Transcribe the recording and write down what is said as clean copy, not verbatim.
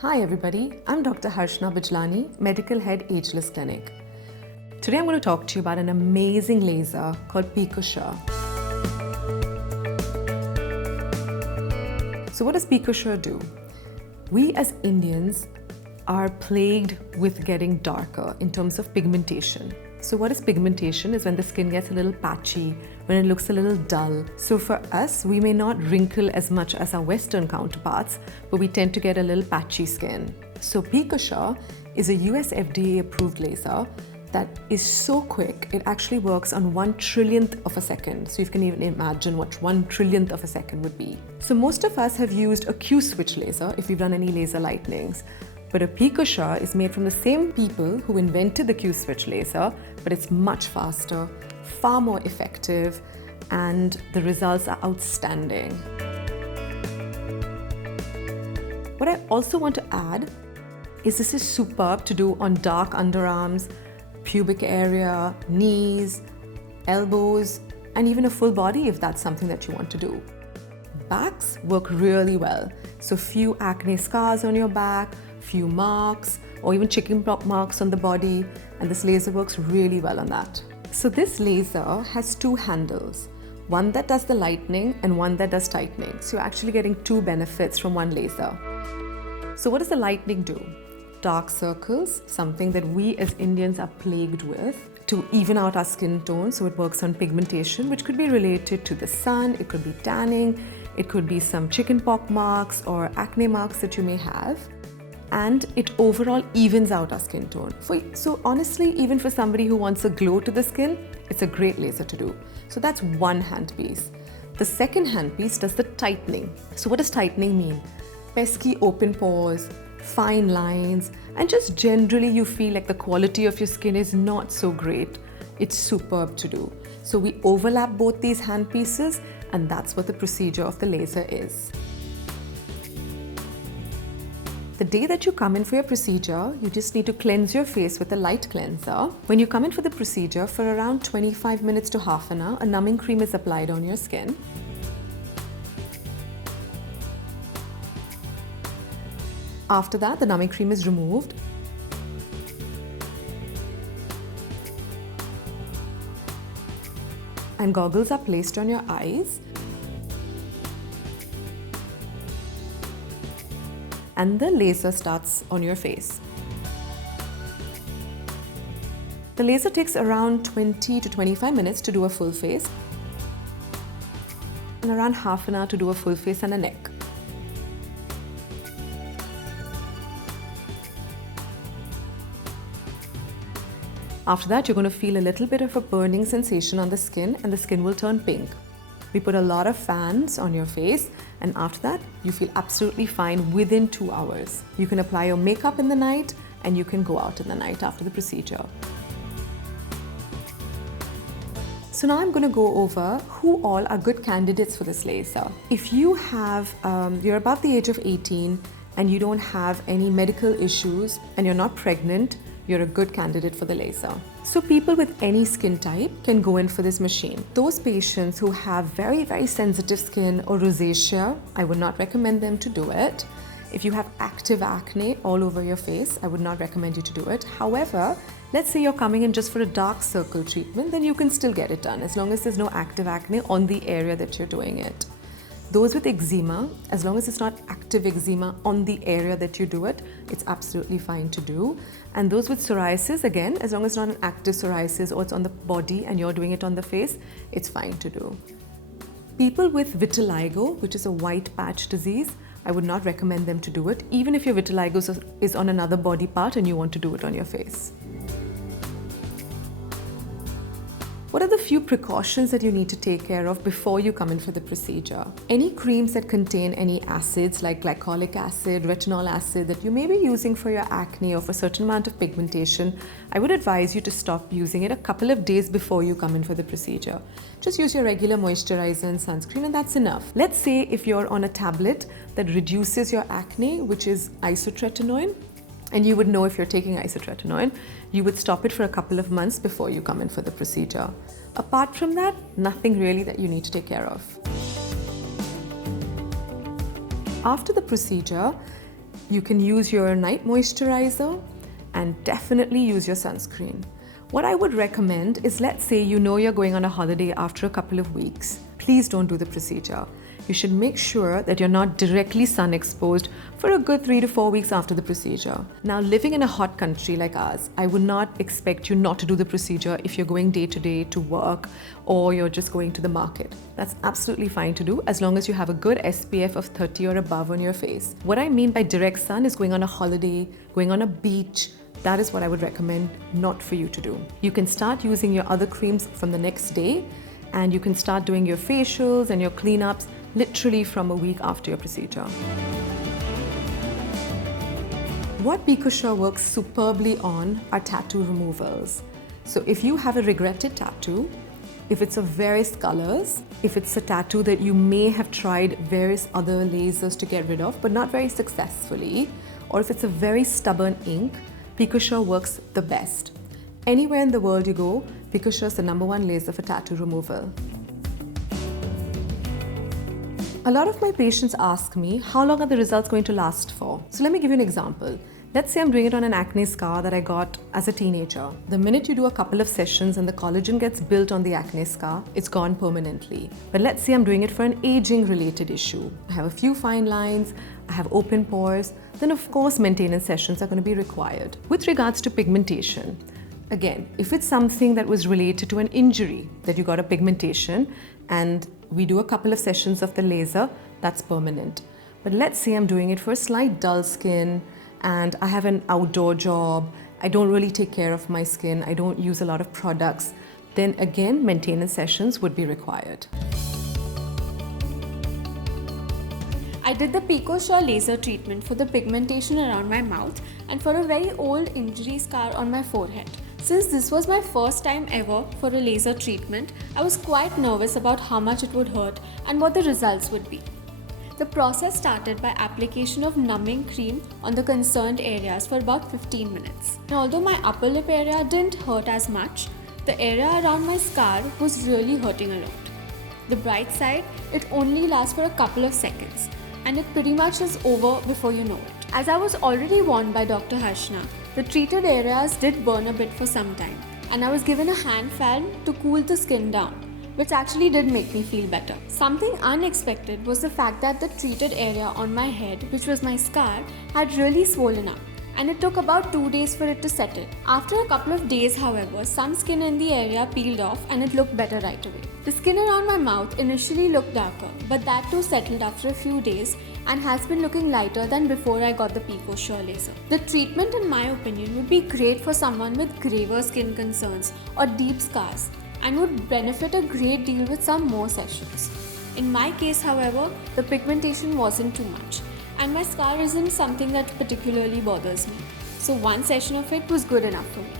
Hi everybody, I'm Dr. Harshana Bijlani, Medical Head, Ageless Clinic. Today I'm going to talk to you about an amazing laser called Pico Sure. So what does Pico Sure do? We as Indians are plagued with getting darker in terms of pigmentation. So what is pigmentation? Is when the skin gets a little patchy, when it looks a little dull. So for us, we may not wrinkle as much as our Western counterparts, but we tend to get a little patchy skin. So Pico Sure is a US FDA approved laser that is so quick, it actually works on 1/1,000,000th of a second. So you can even imagine what 1/1,000,000th of a second would be. So most of us have used a Q-switch laser if we've done any laser lightnings. But a Pico Sure is made from the same people who invented the Q-switch laser, but it's much faster, far more effective, and the results are outstanding. What I also want to add is this is superb to do on dark underarms, pubic area, knees, elbows, and even a full body if that's something that you want to do. Backs work really well. So few acne scars on your back, few marks, or even chicken pox marks on the body, and this laser works really well on that. So this laser has two handles, one that does the lightening and one that does tightening. So you're actually getting two benefits from one laser. So what does the lightening do? Dark circles, something that we as Indians are plagued with, to even out our skin tone. So it works on pigmentation, which could be related to the sun, it could be tanning, it could be some chicken pox marks or acne marks that you may have. And it overall evens out our skin tone. So honestly, even for somebody who wants a glow to the skin, it's a great laser to do. So that's one handpiece. The second handpiece does the tightening. So what does tightening mean? Pesky open pores, fine lines, and just generally you feel like the quality of your skin is not so great. It's superb to do. So we overlap both these handpieces, and that's what the procedure of the laser is. The day that you come in for your procedure, you just need to cleanse your face with a light cleanser. When you come in for the procedure, for around 25 minutes to half an hour, a numbing cream is applied on your skin. After that, the numbing cream is removed. And goggles are placed on your eyes. And the laser starts on your face. The laser takes around 20 to 25 minutes to do a full face, and around half an hour to do a full face and a neck. After that, you're going to feel a little bit of a burning sensation on the skin, and the skin will turn pink. We put a lot of fans on your face, and after that, you feel absolutely fine within 2 hours. You can apply your makeup in the night, and you can go out in the night after the procedure. So now I'm going to go over who all are good candidates for this laser. If you have, you're above the age of 18 and you don't have any medical issues and you're not pregnant, you're a good candidate for the laser. So people with any skin type can go in for this machine. Those patients who have very, very sensitive skin or rosacea, I would not recommend them to do it. If you have active acne all over your face, I would not recommend you to do it. However, let's say you're coming in just for a dark circle treatment, then you can still get it done as long as there's no active acne on the area that you're doing it. Those with eczema, as long as it's not active eczema on the area that you do it, it's absolutely fine to do. And those with psoriasis, again, as long as it's not an active psoriasis or it's on the body and you're doing it on the face, it's fine to do. People with vitiligo, which is a white patch disease, I would not recommend them to do it, even if your vitiligo is on another body part and you want to do it on your face. What are the few precautions that you need to take care of before you come in for the procedure? Any creams that contain any acids like glycolic acid, retinol acid that you may be using for your acne or for a certain amount of pigmentation, I would advise you to stop using it a couple of days before you come in for the procedure. Just use your regular moisturizer and sunscreen, and that's enough. Let's say if you're on a tablet that reduces your acne, which is isotretinoin, and you would know if you're taking isotretinoin, you would stop it for a couple of months before you come in for the procedure. Apart from that, nothing really that you need to take care of. After the procedure, You can use your night moisturizer and definitely use your sunscreen. What I would recommend is, let's say you know you're going on a holiday after a couple of weeks. Please don't do the procedure. You should make sure that you're not directly sun exposed for a good 3 to 4 weeks after the procedure. Now, living in a hot country like ours, I would not expect you not to do the procedure if you're going day to day to work or you're just going to the market. That's absolutely fine to do as long as you have a good SPF of 30 or above on your face. What I mean by direct sun is going on a holiday, going on a beach. That is what I would recommend not for you to do. You can start using your other creams from the next day, and you can start doing your facials and your cleanups literally from a week after your procedure. What Pico Sure works superbly on are tattoo removals. So if you have a regretted tattoo, if it's of various colors, if it's a tattoo that you may have tried various other lasers to get rid of but not very successfully, or if it's a very stubborn ink, Pico Sure works the best. Anywhere in the world you go, Pico Sure is the #1 laser for tattoo removal. A lot of my patients ask me, how long are the results going to last for? So let me give you an example. Let's say I'm doing it on an acne scar that I got as a teenager. The minute you do a couple of sessions and the collagen gets built on the acne scar, it's gone permanently. But let's say I'm doing it for an aging related issue. I have a few fine lines, I have open pores, then of course maintenance sessions are going to be required. With regards to pigmentation, again, if it's something that was related to an injury, that you got a pigmentation and we do a couple of sessions of the laser, that's permanent. But let's say I'm doing it for a slight dull skin and I have an outdoor job, I don't really take care of my skin, I don't use a lot of products, then again, maintenance sessions would be required. I did the Pico Sure laser treatment for the pigmentation around my mouth and for a very old injury scar on my forehead. Since this was my first time ever for a laser treatment, I was quite nervous about how much it would hurt and what the results would be. The process started by application of numbing cream on the concerned areas for about 15 minutes. And although my upper lip area didn't hurt as much, the area around my scar was really hurting a lot. The bright side, it only lasts for a couple of seconds and it pretty much is over before you know it. As I was already warned by Dr. Harshana, the treated areas did burn a bit for some time and I was given a hand fan to cool the skin down, which actually did make me feel better. Something unexpected was the fact that the treated area on my head, which was my scar, had really swollen up and it took about 2 days for it to settle. After a couple of days, however, some skin in the area peeled off and it looked better right away. The skin around my mouth initially looked darker, but that too settled after a few days and has been looking lighter than before I got the Pico Sure laser. The treatment, in my opinion, would be great for someone with graver skin concerns or deep scars and would benefit a great deal with some more sessions. In my case, however, the pigmentation wasn't too much and my scar isn't something that particularly bothers me. So one session of it was good enough for me.